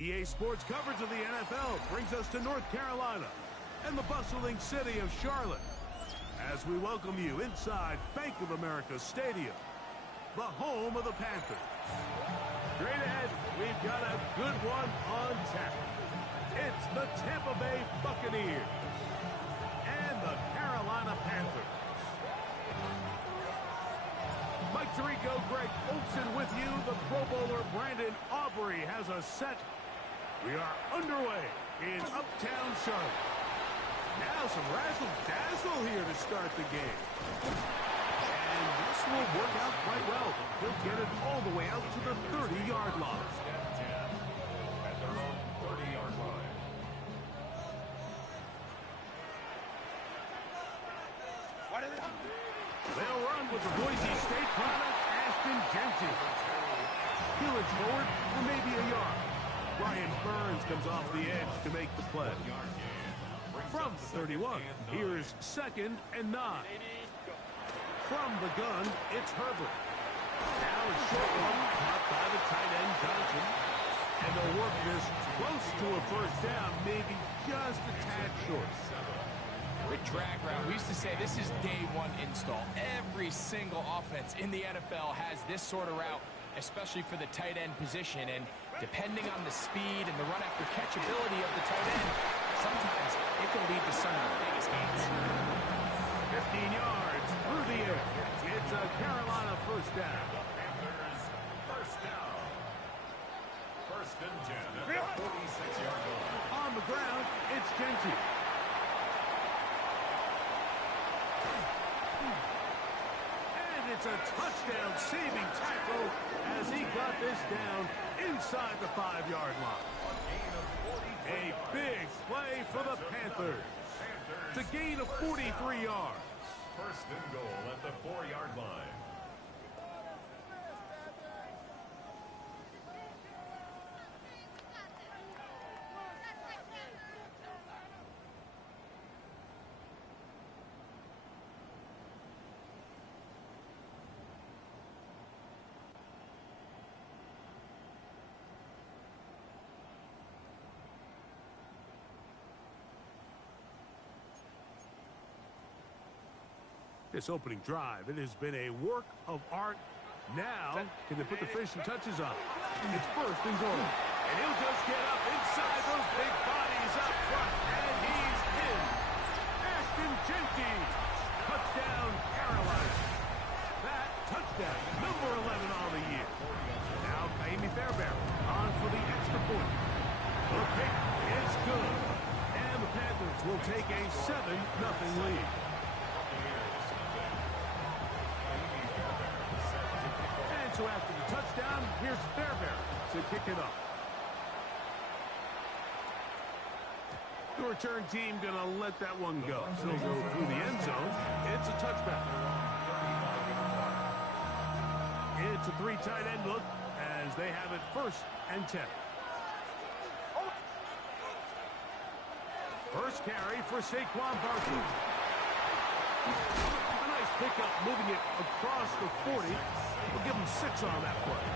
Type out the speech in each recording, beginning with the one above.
EA Sports coverage of the NFL brings us to North Carolina and the bustling city of Charlotte as we welcome you inside Bank of America Stadium, the home of the Panthers. Straight ahead, we've got a good one on tap. It's the Tampa Bay Buccaneers and the Carolina Panthers. Mike Tirico, Greg Olsen with you. The Pro Bowler Brandon Aubrey has us set. We are underway in Uptown Charlotte. Now some razzle-dazzle here to start the game. And this will work out quite well. He'll get it all the way out to the 30-yard line. At their own 30-yard line. They'll run with the Boise State product, Ashton Jenkins. He'll it forward for maybe a yard. Brian Burns comes off the edge to make the play. From the 31, here's 2nd and 9. From the gun, it's Herbert. Now a short one, caught by the tight end Johnson. And they'll work this close to a first down, maybe just a tad short. The drag route, we used to say this is day one install. Every single offense in the NFL has this sort of route, especially for the tight end position. And depending on the speed and the run after catch ability of the tight end, sometimes it can lead to some of the biggest gains. 15 yards through the air. It's a Carolina first down. Panthers first down. 1st and 10 at the 46-yard line. On the ground, it's Genty. And it's a touchdown-saving tackle as he got this down inside the 5-yard line. A big play for the Panthers. It's a gain of 43 yards. 1st and goal at the 4-yard line. This opening drive, it has been a work of art. Now, can they put the finishing touches on? It's 1st and goal. And he'll just get up inside those big bodies up front. And he's in. Ashton Jenkins. Touchdown, Carolina. That touchdown, number 11 on the year. Now, Kaimi Fairbairn on for the extra point. The kick is good. And the Panthers will take a 7-0 lead. So after the touchdown, here's Fairbairn to kick it off. The return team going to let that one go. So go through the end zone. It's a touchback. It's a 3 tight end look as they have it 1st and 10. First carry for Saquon Barkley. A nice pickup moving it across the 40. We'll give him 6 on that play.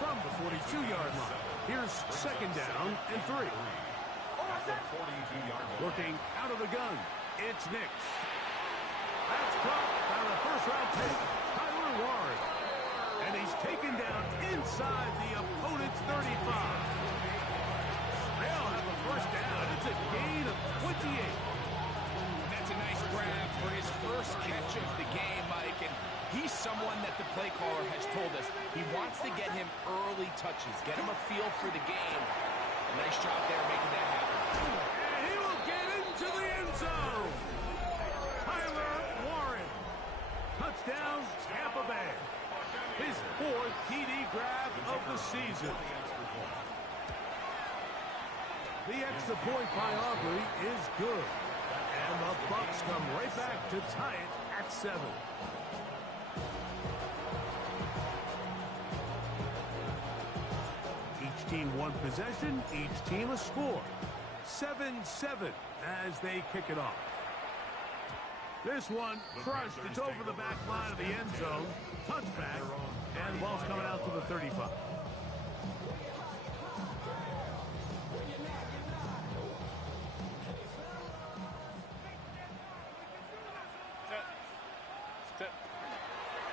From the 42-yard line, here's 2nd down and 3. Working out of the gun, it's Nix. That's caught by the first-round pick, Tyler Warren. And he's taken down inside the opponent's 35. They'll have a first down. It's a gain of 28. That's a nice grab for his first catch of the game, Mike. And he's someone that the play caller has told us he wants to get him early touches, get him a feel for the game. A nice job there making that happen. And he will get into the end zone. Tyler Warren. Touchdown, Tampa Bay. His 4th TD grab of the season. The extra point by Aubrey is good. And the Bucs come right back to tie it at 7. Each team one possession, each team a score. 7-7 as they kick it off. This one crushed. It's over the back line of the end zone. Touchback. And the ball's coming out to the 35.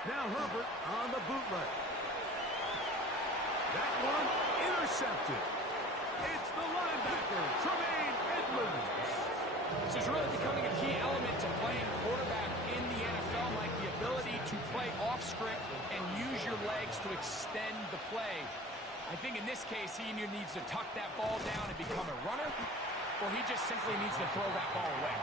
Now Herbert on the bootleg. That one intercepted. It's the linebacker, Tremaine Edmonds. This is really becoming a key element to playing quarterback in the NFL, like the ability to play off script and use your legs to extend the play. I think in this case, he either needs to tuck that ball down and become a runner, or he just simply needs to throw that ball away.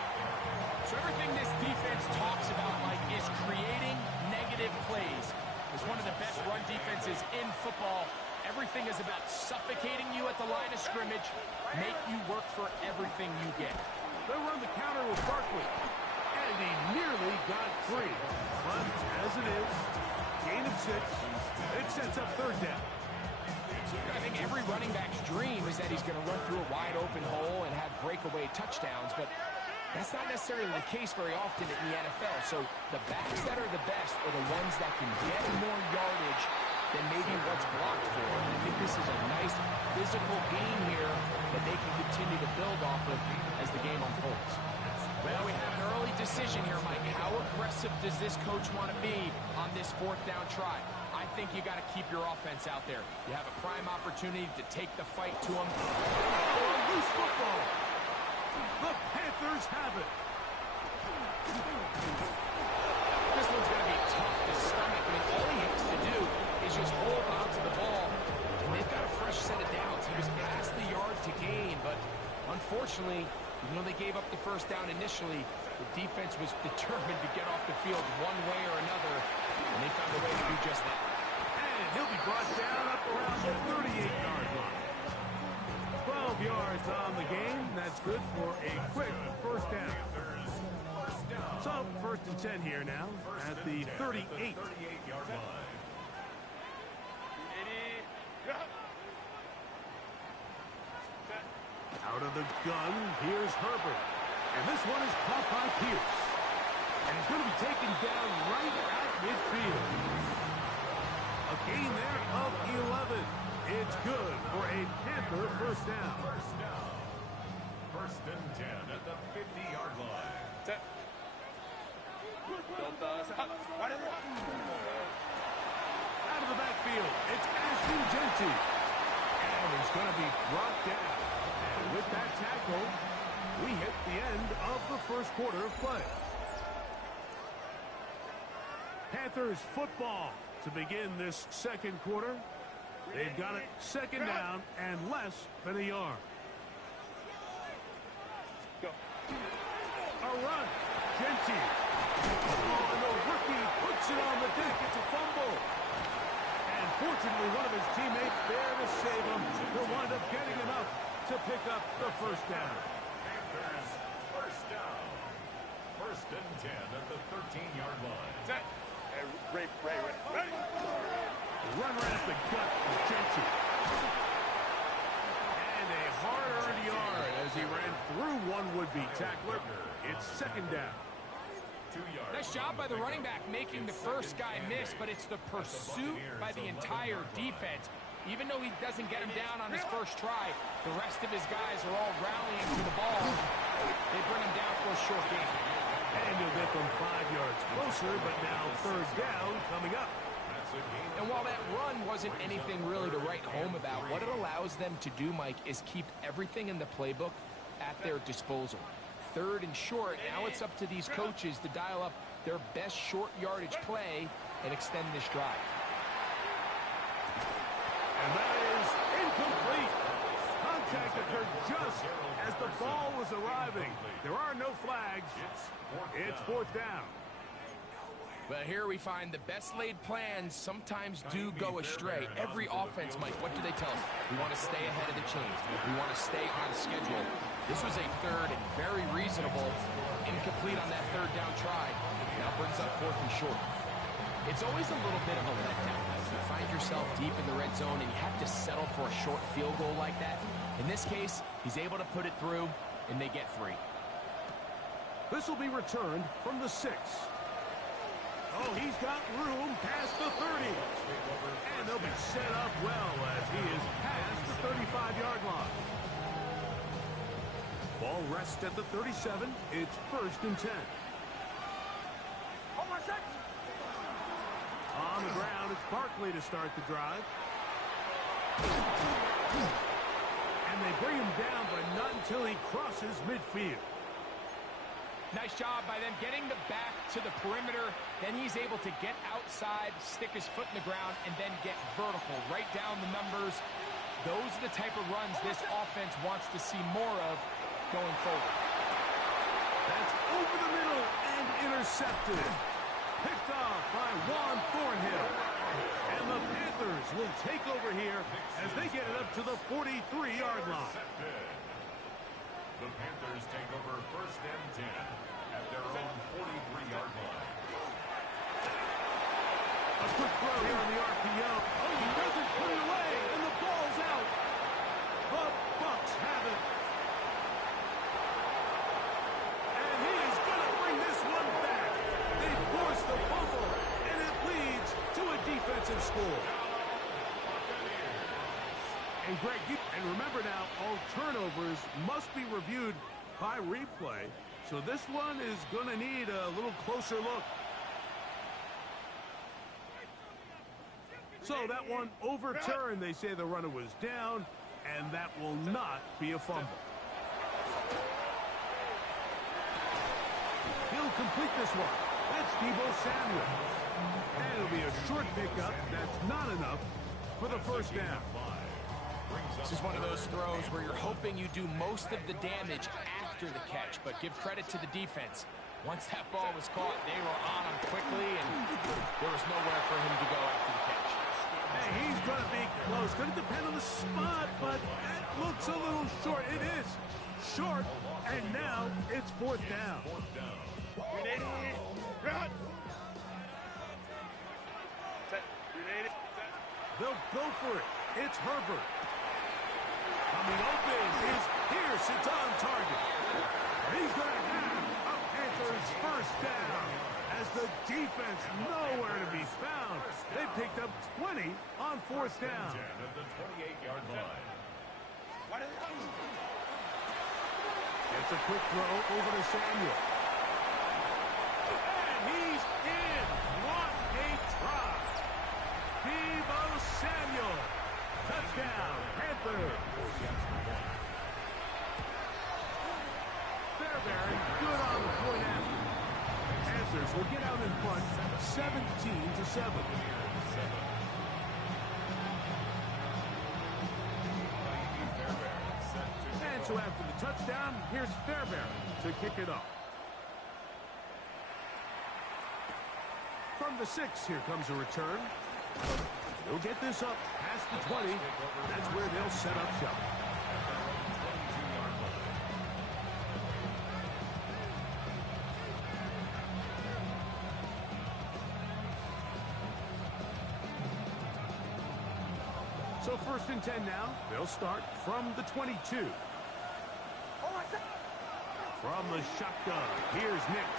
So everything this defense talks about, Mike, is creating negative plays. It's one of the best run defenses in football. Everything is about suffocating you at the line of scrimmage, make you work for everything you get. They run the counter with Barkley, and he nearly got free. But as it is, gain of 6, it sets up third down. I think every running back's dream is that he's going to run through a wide open hole and have breakaway touchdowns, but that's not necessarily the case very often in the NFL. So the backs that are the best are the ones that can get more yardage than maybe what's blocked for. And I think this is a nice physical game here that they can continue to build off of as the game unfolds. Well, we have an early decision here, Mike. How aggressive does this coach want to be on this fourth down try? I think you got to keep your offense out there. You have a prime opportunity to take the fight to them. Oh, loose football. The Panthers have it. This one's going to be tough to stomach. I mean, all he has to do is just hold on to the ball, and they've got a fresh set of downs. He was past the yard to gain, but unfortunately, even though they gave up the first down initially, the defense was determined to get off the field one way or another, and they found a way to do just that. And he'll be brought down up around the 38-yard line. 12 yards on the game. That's good for a quick first down. So, first and 10 here now at the 38-yard line. Out of the gun, here's Herbert. And this one is caught by Pierce. And he's going to be taken down right at midfield. A gain there of 11. It's good for a Panther first down. First and 10 at the 50-yard line. Out of the backfield, it's Ashton Genty. And he's going to be brought down. And with that tackle, we hit the end of the first quarter of play. Panthers football to begin this second quarter. They've got it second down and less than a yard. A run. Genty. Oh, and the rookie puts it on the deck. It's a fumble. And fortunately, one of his teammates there to save him. He'll wind up getting enough to pick up the first down. Panthers first down. First and 10 at the 13-yard line. Ready. Run right at the gut of Genty. And a hard-earned yard as he ran through one would-be tackler. It's second down. 2 yards. Nice job by the running back making the first guy miss, but it's the pursuit by the entire defense. Even though he doesn't get him down on his first try, the rest of his guys are all rallying to the ball. They bring him down for a short game. And he'll get them 5 yards closer, but now third down coming up. And while that run wasn't anything really to write home about, what it allows them to do, Mike, is keep everything in the playbook at their disposal. Third and short, now it's up to these coaches to dial up their best short yardage play and extend this drive. And that is incomplete. Contact occurred just as the ball was arriving. There are no flags. It's fourth down. Well, here we find the best laid plans sometimes do go astray. Every offense, Mike, what do they tell us? We want to stay ahead of the chains. We want to stay on schedule. This was a third and very reasonable, incomplete on that third down try. Now brings up fourth and short. It's always a little bit of a letdown. You find yourself deep in the red zone and you have to settle for a short field goal like that. In this case, he's able to put it through, and they get 3. This will be returned from the 6. Oh, he's got room past the 30. And they'll be set up well as he is past the 35-yard line. Ball rests at the 37. It's first and 10. on the ground. It's Barkley to start the drive. And they bring him down, but not until he crosses midfield. Nice job by them getting the back to the perimeter. Then he's able to get outside, stick his foot in the ground, and then get vertical. Right down the numbers. Those are the type of runs this offense wants to see more of going forward. That's over the middle and intercepted. Picked off by Juan Thornhill. And the Panthers will take over here as they get it up to the 43-yard line. The Panthers take over first and 10 at their own 43-yard line. A quick throw here on the RPO. Oh, he doesn't put it away, and the ball's out. The Bucs have it. And he is going to bring this one back. They force the fumble, and it leads to a defensive score. And Greg, and remember now, all turnovers must be reviewed by replay. So this one is going to need a little closer look. So that one overturned. They say the runner was down, and that will not be a fumble. He'll complete this one. That's Deebo Samuel. And it'll be a short pickup. That's not enough for the first down. This is one of those throws where you're hoping you do most of the damage after the catch, but give credit to the defense. Once that ball was caught, they were on him quickly, and there was nowhere for him to go after the catch. Hey, he's going to be close. Going to depend on the spot, but that looks a little short. It is short, and now it's fourth down. They'll go for it. It's Herbert. Coming open is Pierce. It's on target. He's going to have a Panthers first down as the defense nowhere to be found. They picked up 20 on fourth down. At the 28-yard line. It's a quick throw over to Samuel. And he's in. What a try. Deebo Samuel. Touchdown, Panthers. Fairbairn, good on the point after. Panthers will get out in front, 17-7. And so after the touchdown, here's Fairbairn to kick it off. From the 6, here comes a return. They'll get this up past the 20. That's where they'll set up shop. So first and 10 now. They'll start from the 22. From the shotgun, here's Nix.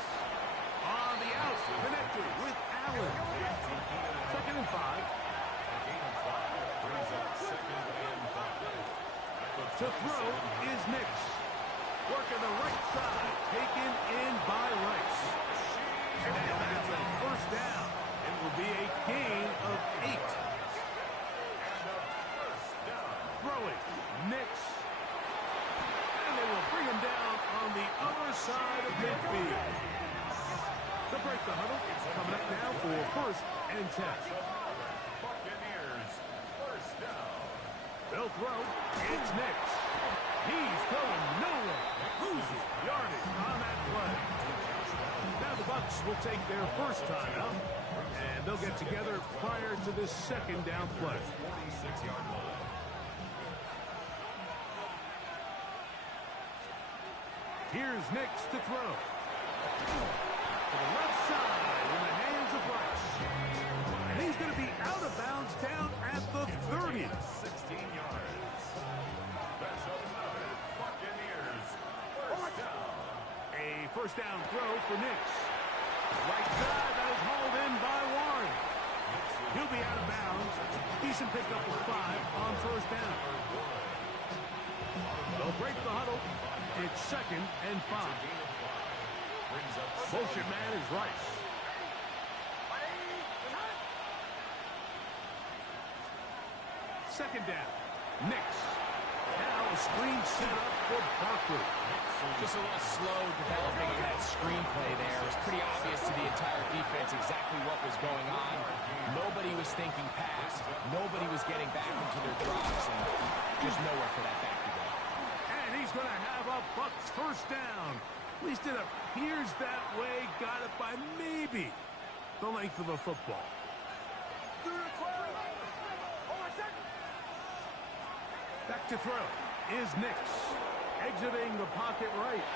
On the out, connected with Allen. Second and 5. To throw is Nix. Working the right side, taken in by Rice. And that's a first down. It will be a gain of 8. Throwing, Nix. And they will bring him down on the other side of midfield. To break the huddle, it's coming up now for first and 10. Buccaneers, first down. They'll throw. It's Nix. He's going nowhere. Loses yardage on that play. Now the Bucs will take their first time out, and they'll get together prior to this second down play. 46-yard line. Here's Nix to throw. To the left side in the hands of Rice. And he's going to be out of bounds down at the 30. 16 yards. That's another Buccaneers first down. A first down throw for Nix. Right side, that is hauled in by Warren. He'll be out of bounds. Decent pickup of 5 on first down. They'll break the huddle. It's second and 5. Motion man is Rice. Second down. Knicks. Now a screen set up for Barkley. Just a little slow developing in that screenplay there. It was pretty obvious to the entire defense exactly what was going on. Nobody was thinking pass. Nobody was getting back into their drops, and just nowhere for that back to go. And he's going to have a Bucs first down. At least it appears that way. Got it by maybe the length of a football. Back to throw is Nix. Exiting the pocket right.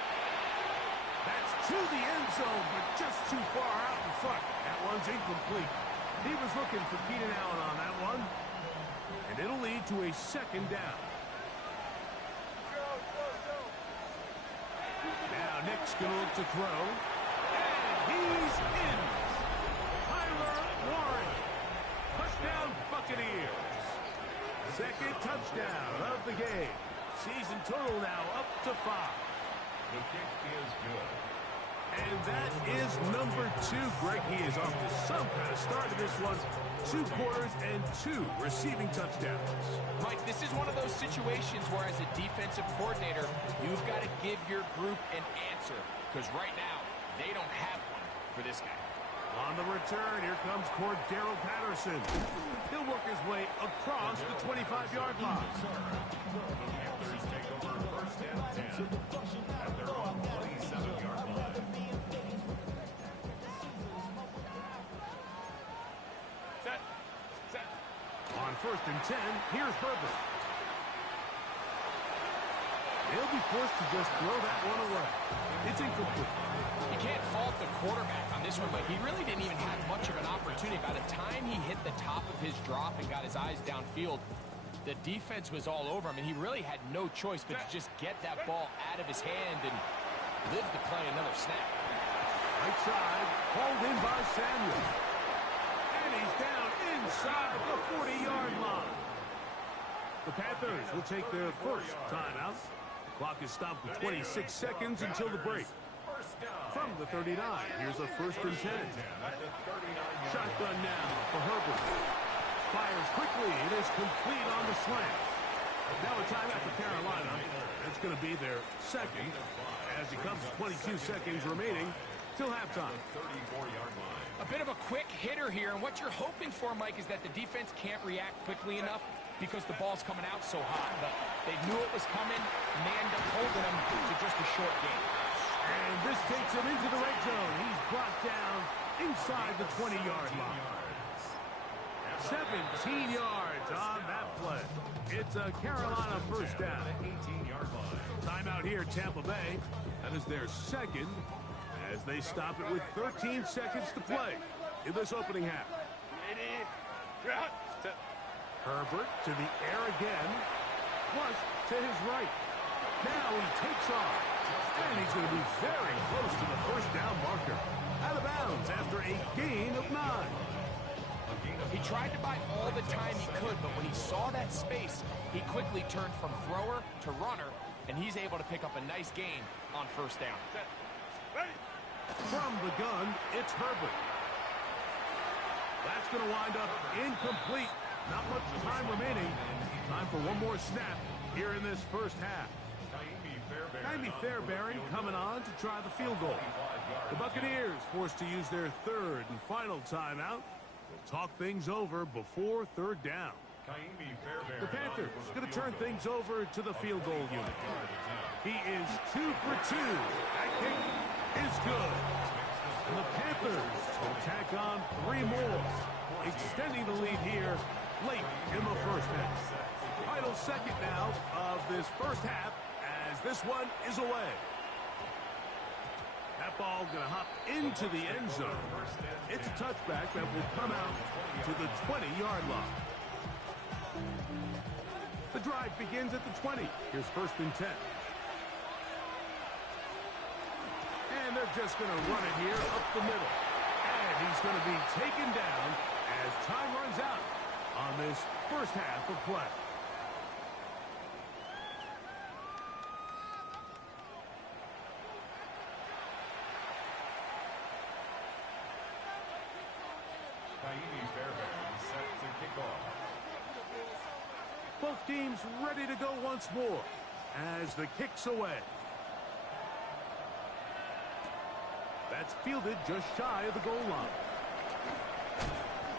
That's to the end zone, but just too far out in front. That one's incomplete. He was looking for Keenan Allen on that one. And it'll lead to a second down. Now Nick's going to look to throw. And he's in. Tyler Warren. Touchdown Buccaneers. Second touchdown of the game. Season total now up to 5. The kick is good. And that is number 2. Greg, he is off to some kind of start to this one. 2 quarters and 2 receiving touchdowns. Mike, this is one of those situations where as a defensive coordinator, you've got to give your group an answer. Because right now, they don't have one for this guy. On the return, here comes Cordero Patterson. He'll work his way across the 25-yard line. The Panthers take over first and 10 at their own 27-yard line. Set. On first and 10, here's Herbert. He'll be forced to just throw that one away. It's incomplete. You can't fault the quarterback on this one, but he really didn't even have much of an opportunity. By the time he hit the top of his drop and got his eyes downfield, the defense was all over him, and he really had no choice but to just get that ball out of his hand and live to play another snap. Right side, hauled in by Samuel. And he's down inside the 40-yard line. The Panthers will take their first timeout. The clock is stopped with 26 seconds until the break. From the 39, here's a first and 10. Shotgun now for Herbert. Fires quickly. It is complete on the slant. Now a timeout for Carolina. It's going to be their second as it comes 22 seconds remaining till halftime. A bit of a quick hitter here, and what you're hoping for, Mike, is that the defense can't react quickly enough because the ball's coming out so hot. But they knew it was coming, and they end up holding them to just a short game. And this takes him into the red zone. He's brought down inside the 20-yard line. 17 yards on that play. It's a Carolina first down. 18-yard line. Timeout here, Tampa Bay. That is their second as they stop it with 13 seconds to play in this opening half. Herbert to the air again. Flush to his right. Now he takes off. And he's going to be very close to the first down marker. Out of bounds after a gain of 9. He tried to buy all the time he could, but when he saw that space, he quickly turned from thrower to runner, and he's able to pick up a nice gain on first down. From the gun, it's Herbert. That's going to wind up incomplete. Not much time remaining. Time for one more snap here in this first half. Jaime Fairbairn coming on to try the field goal. The Buccaneers forced to use their third and final timeout. We'll talk things over before third down. The Panthers going to turn things over to the field goal unit. He is 2 for 2. That kick is good. And the Panthers will tack on 3 more, extending the lead here late in the first half. Final second now of this first half as this one is away. That ball going to hop into the end zone. It's a touchback that will come out to the 20-yard line. The drive begins at the 20. Here's first and 10. And they're just going to run it here up the middle. And he's going to be taken down as time runs out on this first half of play. Jaime Fairbairn set to kick off. team's ready to go once more as the kick's away. That's fielded just shy of the goal line.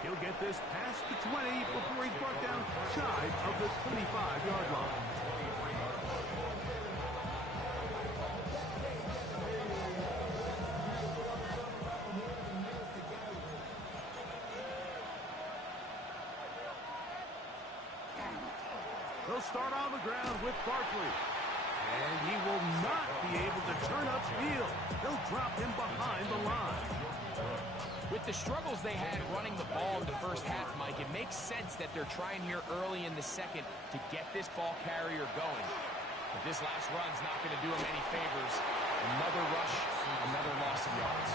He'll get this past the 20 before he's brought down shy of the 25-yard line. He'll start on the ground with Barkley. And he will not be able to turn upfield. They'll drop him behind the line. With the struggles they had running the ball in the first half, Mike, it makes sense that they're trying here early in the second to get this ball carrier going. But this last run's not going to do him any favors. Another rush, another loss of yards.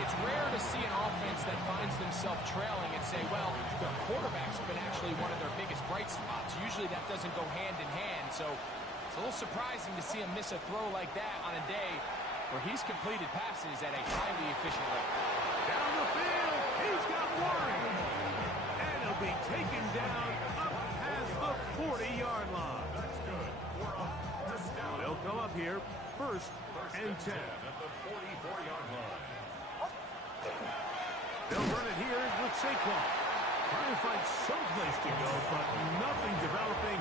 It's rare to see an offense that finds themselves trailing and say, well, their quarterback's been actually one of their biggest bright spots. Usually that doesn't go hand in hand, so it's a little surprising to see him miss a throw like that on a day where he's completed passes at a highly efficient rate. Down the field, he's got Warren. And he'll be taken down up past the 40-yard line. That's good. We're up. Just down. They'll come up here, first and 10. At the 44-yard line. They'll run it here with Saquon. Trying to find some place to go, but nothing developing.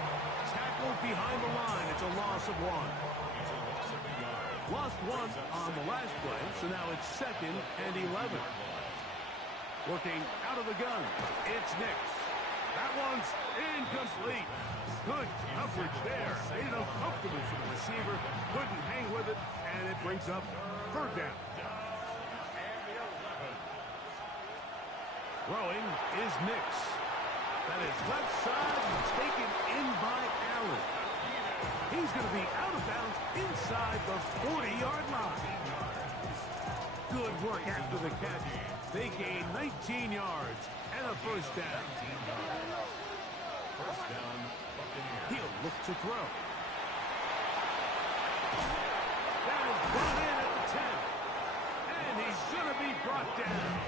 Tackled behind the line. It's a loss of one. Lost one on the last play, so now it's second and 11. Working out of the gun, it's Nix. That one's incomplete. Good coverage there. Made it uncomfortable for the receiver. Couldn't hang with it, and it brings up third down. Throwing is Nix. That is left side taken in by Allen. He's going to be out of bounds inside the 40-yard line. Good work after the catch. They gain 19 yards and a first down. First down, Buccaneers. He'll look to throw. That is brought in at the 10. And he's going to be brought down.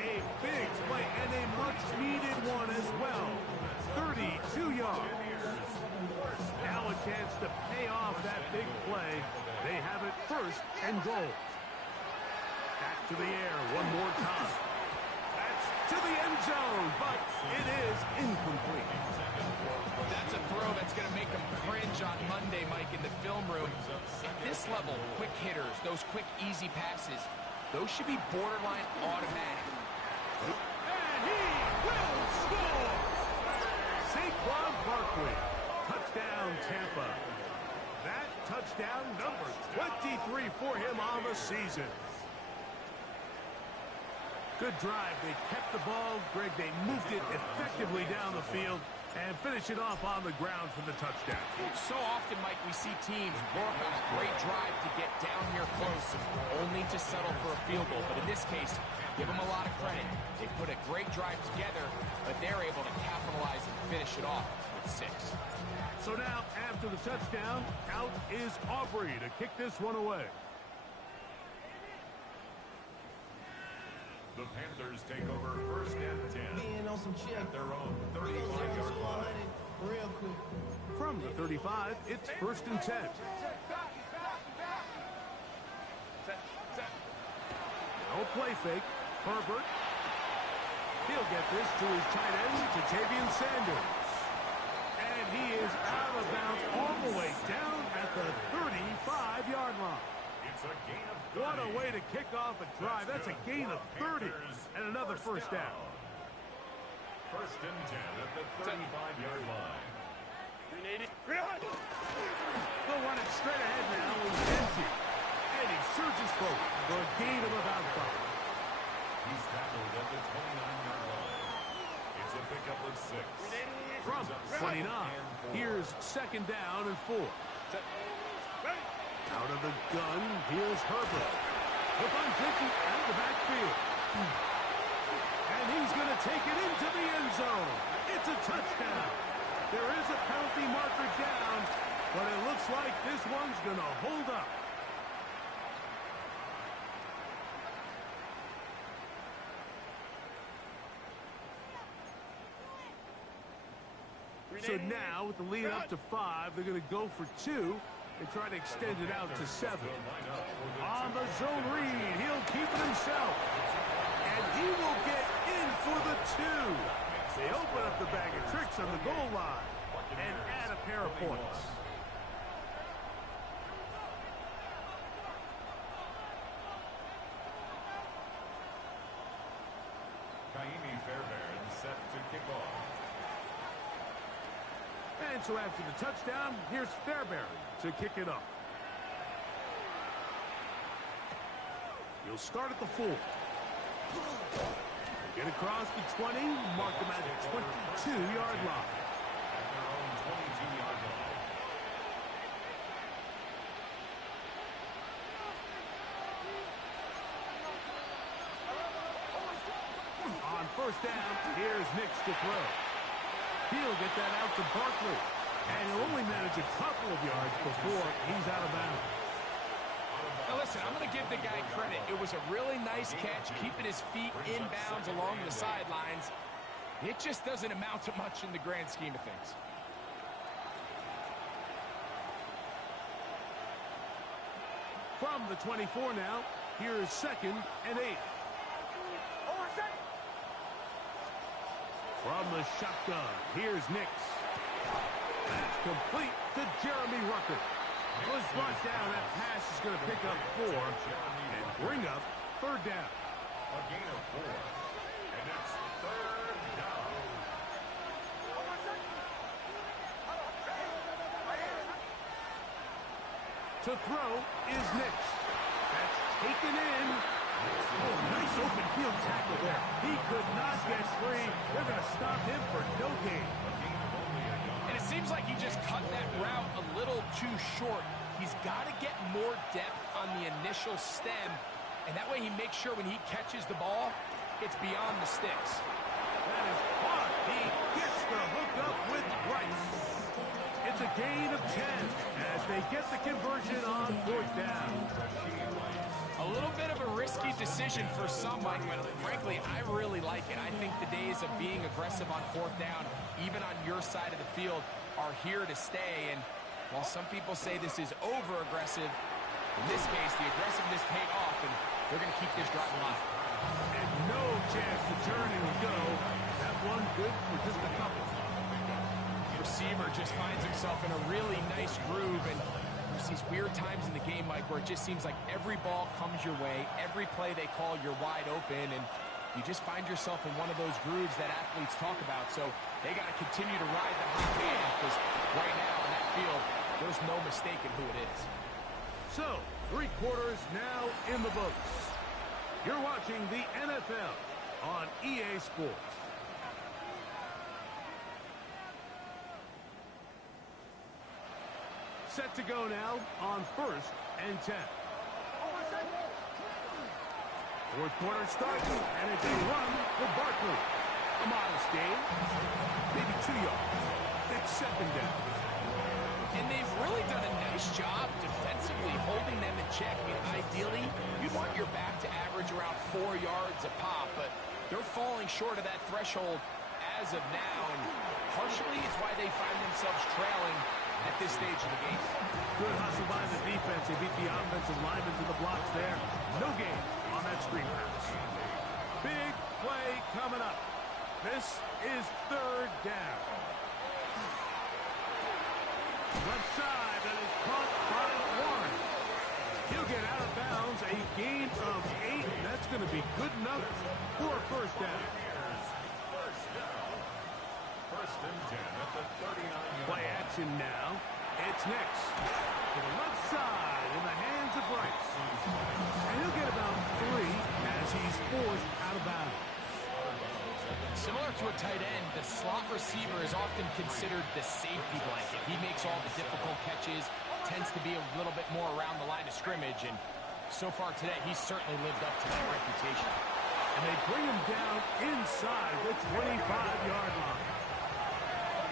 A big play and a much-needed one as well. 32 yards. Now a chance to pay off that big play. They have it first and goal. Back to the air one more time. That's to the end zone, but it is incomplete. That's a throw that's going to make them cringe on Monday, Mike, in the film room. At this level, quick hitters, those quick, easy passes, those should be borderline automatic. And he will score! Saquon Barkley. Touchdown, Tampa. That touchdown number 23 for him on the season. Good drive. They kept the ball. Greg, they moved it effectively down the field and finish it off on the ground for the touchdown. So often, Mike, we see teams work on a great drive to get down here close, only to settle for a field goal. But in this case, give them a lot of credit. They put a great drive together, but they're able to capitalize and finish it off with 6. So now, after the touchdown, out is Aubrey to kick this one away. The Panthers take over first and 10. Being on some chill. At their own We gonna 35-yard line. real quick. From the 35, it's first and 10. No play fake. Herbert. He'll get this to his tight end, to Javian Sanders. And he is out of bounds all the way down at the 35-yard line. It's a gain of 30. What a way to kick off a drive. That's a gain of 30 and another first down. First and 10 at the 35-yard line. They'll run it straight ahead now with empty. And he surges forward for a gain of about 5. He's tackled at the 29-yard line. It's a pickup of 6. From 29, here's second down and 4. Out of the gun, here's Herbert. Hook on 50 out of the backfield. And he's going to take it into the end zone. It's a touchdown. There is a penalty marker down, but it looks like this one's going to hold up. So now, with the lead up to 5, they're going to go for 2 and try to extend it out to 7. On the zone read, he'll keep it himself. And he will get in for the 2. They open up the bag of tricks on the goal line and add a pair of points. Set to kick off. And so after the touchdown, here's Fairbairn to kick it up. He'll start at the 4. Get across the 20, mark him at the 22-yard line. At their own 22-yard line. On first down, here's Nix to throw. He'll get that out to Barkley. And he'll only manage a couple of yards before he's out of bounds. Now listen, I'm going to give the guy credit. It was a really nice catch, keeping his feet in bounds along the sidelines. It just doesn't amount to much in the grand scheme of things. From the 24 now, here's 2nd and 8. From the shotgun, here's Nix. That's complete to Jeremy Rucker. Was brought down. That pass is going to pick up 4 and bring up 3rd down. A gain of 4. And it's 3rd down. To throw is Nix. That's taken in. Oh, nice open field tackle there. He could not get free. They're going to stop him for no gain. And it seems like he just cut that route a little too short. He's got to get more depth on the initial stem, and that way he makes sure when he catches the ball, it's beyond the sticks. That is hard. He gets the hook up with Rice. It's a gain of 10 as they get the conversion on 4th down. A little bit of a risky decision for some, Mike, but frankly, I really like it. I think the days of being aggressive on 4th down, even on your side of the field, are here to stay. And while some people say this is over-aggressive, in this case, the aggressiveness paid off, and they're going to keep this drive alive. And no chance to turn and go. That one good for just a couple. The receiver just finds himself in a really nice groove, and there's these weird times in the game, Mike, where it just seems like every ball comes your way, every play they call, you're wide open, and you just find yourself in one of those grooves that athletes talk about. So they got to continue to ride the hot hand, because right now in that field, there's no mistaking who it is. So, 3 quarters now in the books. You're watching the NFL on EA Sports. Set to go now on 1st and 10. 4th quarter starting, and it's a run for Barkley. A modest gain, maybe 2 yards. It's 2nd down. And they've really done a nice job defensively holding them in check. I mean, ideally, you'd want your back to average around 4 yards a pop, but they're falling short of that threshold as of now, and partially it's why they find themselves trailing at this stage of the game. Good hustle by the defense. They beat the offensive lineman to the blocks there. No gain on that screen pass. Big play coming up. This is 3rd down. Left side, that is caught by Warren. He'll get out of bounds. A gain of 8. That's going to be good enough for a 1st down. First and 10 at the 39-yard Play action now. It's Nix to the left side in the hands of Rice. And he'll get about 3 as he's forced out of bounds. Similar to a tight end, the slot receiver is often considered the safety blanket. He makes all the difficult catches, tends to be a little bit more around the line of scrimmage, and so far today, he's certainly lived up to that reputation. And they bring him down inside the 25-yard line.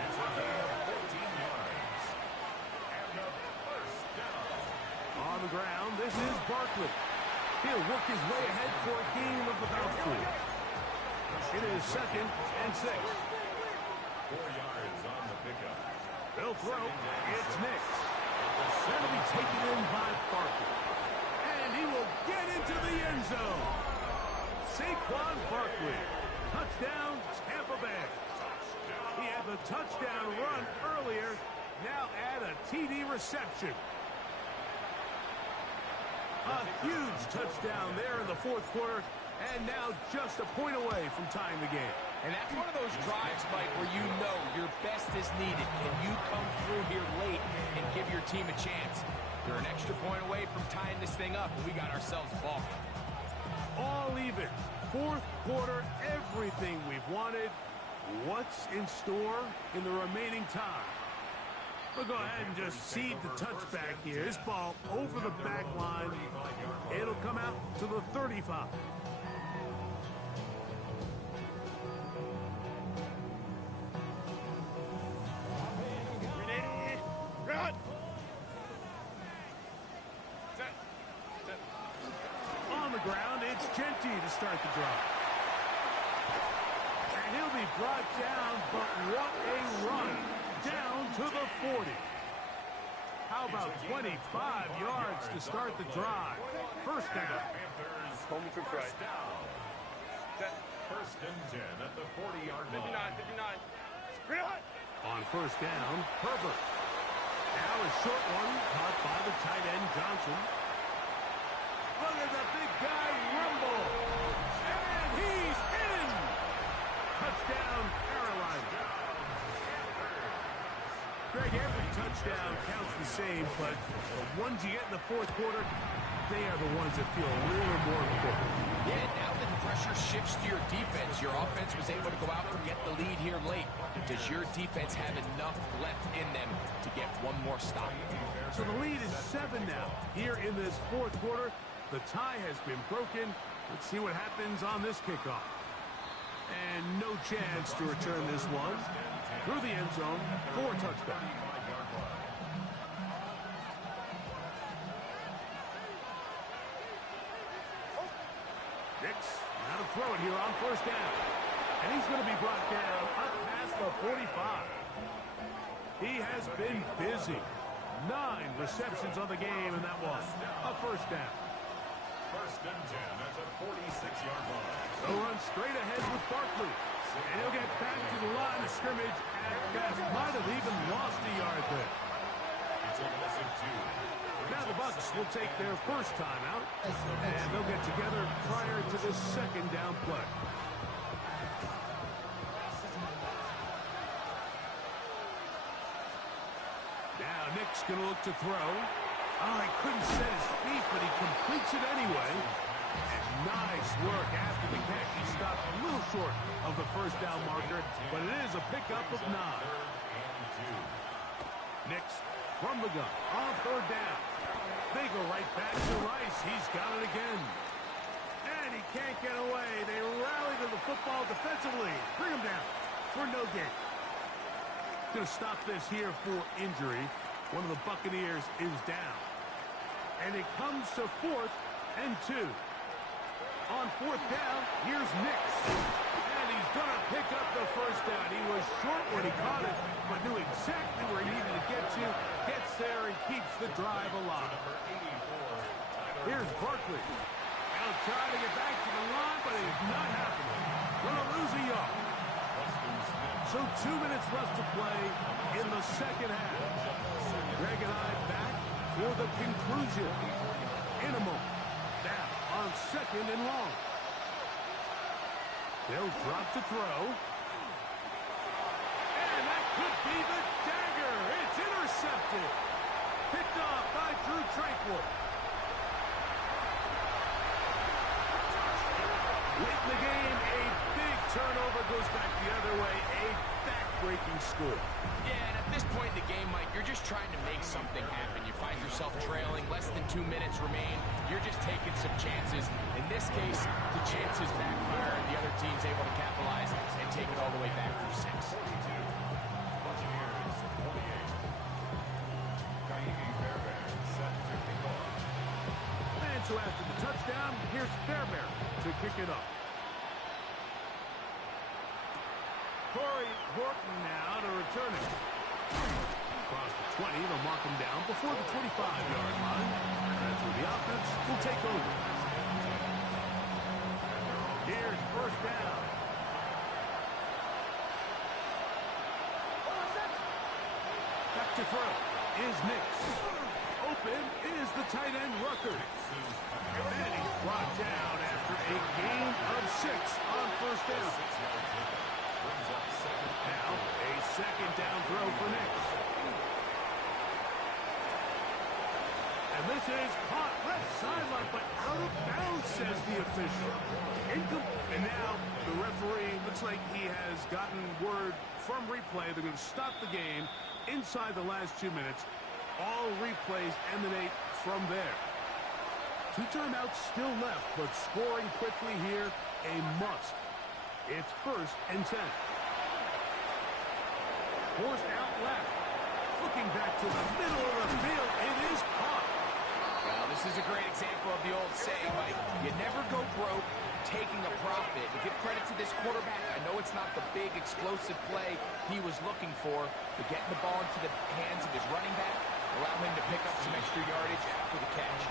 It's a gain of 14 yards. And a 1st down. On the ground, this is Barkley. He'll work his way ahead for a gain of about 4. It is 2nd and 6. 4 yards on the pickup. They'll throw. It's Nix. That'll be taken in by Barkley. And he will get into the end zone. Saquon Barkley. Touchdown, Tampa Bay. He had the touchdown run earlier. Now add a TD reception. A huge touchdown there in the fourth quarter. And now just a point away from tying the game. And that's one of those drives, Mike, where you know your best is needed. Can you come through here late and give your team a chance? They're an extra point away from tying this thing up, and we got ourselves a ball. All even. Fourth quarter, everything we've wanted. What's in store in the remaining time? We'll go ahead and just seed the touchback here. This ball over the back line. It'll come out to the 35. On the ground, it's Genty to start the drive. And he'll be brought down, but what a run. Down to the 40. How about 25 yards to start the drive? First down. Home to right. First and 10 at the 40-yard line. 59. On first down, Herbert. Now a short one caught by the tight end, Johnson. Look at the big guy rumble. And he's in. Touchdown, Carolina. Greg, every touchdown counts the same, but the ones you get in the fourth quarter, they are the ones that feel a little more important. Yeah, now that the pressure shifts to your defense, your offense was able to go out and get the lead here late. Does your defense have enough left in them to get one more stop? So the lead is 7 now. Here in this fourth quarter, the tie has been broken. Let's see what happens on this kickoff. And no chance to return this one. Through the end zone for a touchdown. Nix, now to throw it here on first down. And he's going to be brought down up past the 45. He has been busy. 9 receptions on the game, and that was a first down. First and 10 at the 46-yard line. They'll run straight ahead with Barkley. And he'll get back to the line of scrimmage at best. Might have even lost a yard there. It's a loss of 2. Now the Bucs will take their first time out. And they'll get together prior to this second down play. Now Nick's going to look to throw. Oh, he couldn't set his feet, but he completes it anyway. And nice work after the catch. He stopped a little short of the first down marker, but it is a pickup of 9. Nix from the gun on third down. They go right back to Rice. He's got it again. And he can't get away. They rally to the football defensively. Bring him down for no gain. Going to stop this here for injury. One of the Buccaneers is down. And it comes to 4th and 2. On 4th down, here's Nix. And he's going to pick up the first down. He was short when he caught it, but knew exactly where he needed to get to. Gets there and keeps the drive alive. Here's Barkley. Now trying to get back to the line, but it's not happening. Going to lose a yard. So 2 minutes left to play in the second half. Greg and I back for the conclusion in a moment. Now on second and long. They'll drop to throw. And that could be the dagger. It's intercepted. Picked off by Drew Tranquil. Late in the game, a big turnover goes back the other way. A back-breaking score. Yeah, and at this point in the game, Mike, you're just trying to make something happen. You find yourself trailing, less than 2 minutes remain. You're just taking some chances. In this case, the chances backfire, and the other team's able to capitalize and take it all the way back for 6. And so after the touchdown, here's Fairbairn to kick it up. Corey Horton now to return it. Across the 20, they'll mark him down before the 25-yard line. That's where the offense will take over. Here's first down. Back to throw is Nix. Open is the tight end Rucker. And he's brought down after a gain of 6 on first down. Now a second down throw for Nix. And this is caught left sideline, but out of bounds, says the official. And now the referee looks like he has gotten word from replay. They're going to stop the game inside the last 2 minutes. All replays emanate from there. 2 timeouts still left, but scoring quickly here, a must. It's first and 10. Forced out left. Looking back to the middle of the field, it is caught. Well, this is a great example of the old saying, Mike, you never go broke taking a profit. And give credit to this quarterback. I know it's not the big explosive play he was looking for, but getting the ball into the hands of his running back, allow him to pick up some extra yardage after the catch.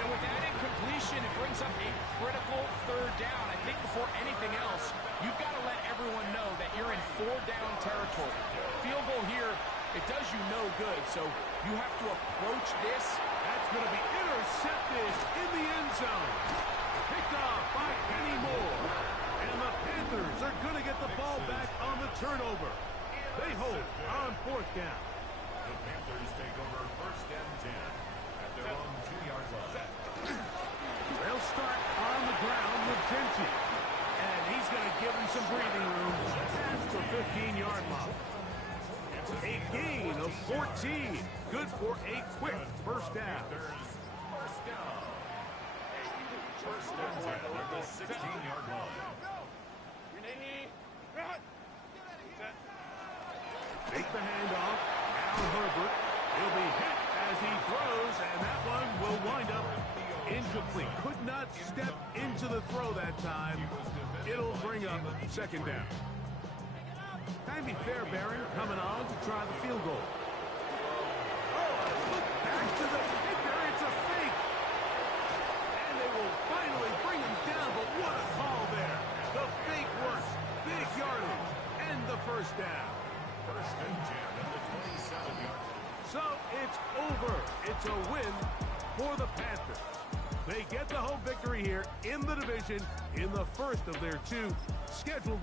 And with that incompletion, it brings up a critical third down. I think before anything else, you've got to let everyone know that you're in 4-down territory. Field goal here, it does you no good, so you have to approach this. That's going to be intercepted in the end zone. Picked off by Kenny Moore. And the Panthers are going to get the ball back on the turnover. They hold on 4th down. The Panthers take over first and 10 at their own 2-yard line. They'll start on the ground with Genty. And he's going to give him some breathing room. That's the 15-yard line. A gain of 14. Good for a quick first down. First down. First and 10 at the 16-yard line. Take the handoff. Al Herbert. He'll be hit as he throws, and that one will wind up incomplete. Could not step into the throw that time. It'll bring up second down. Timmy Fairbairn coming on to try the field goal. Oh, look back to the kicker. It's a fake. And they will finally bring him down, but what a call there. The fake works. Big yardage. And the first down. First and 10 at the 27-yard line. So it's over. It's a win for the Panthers. They get the home victory here in the division in the first of their 2 scheduled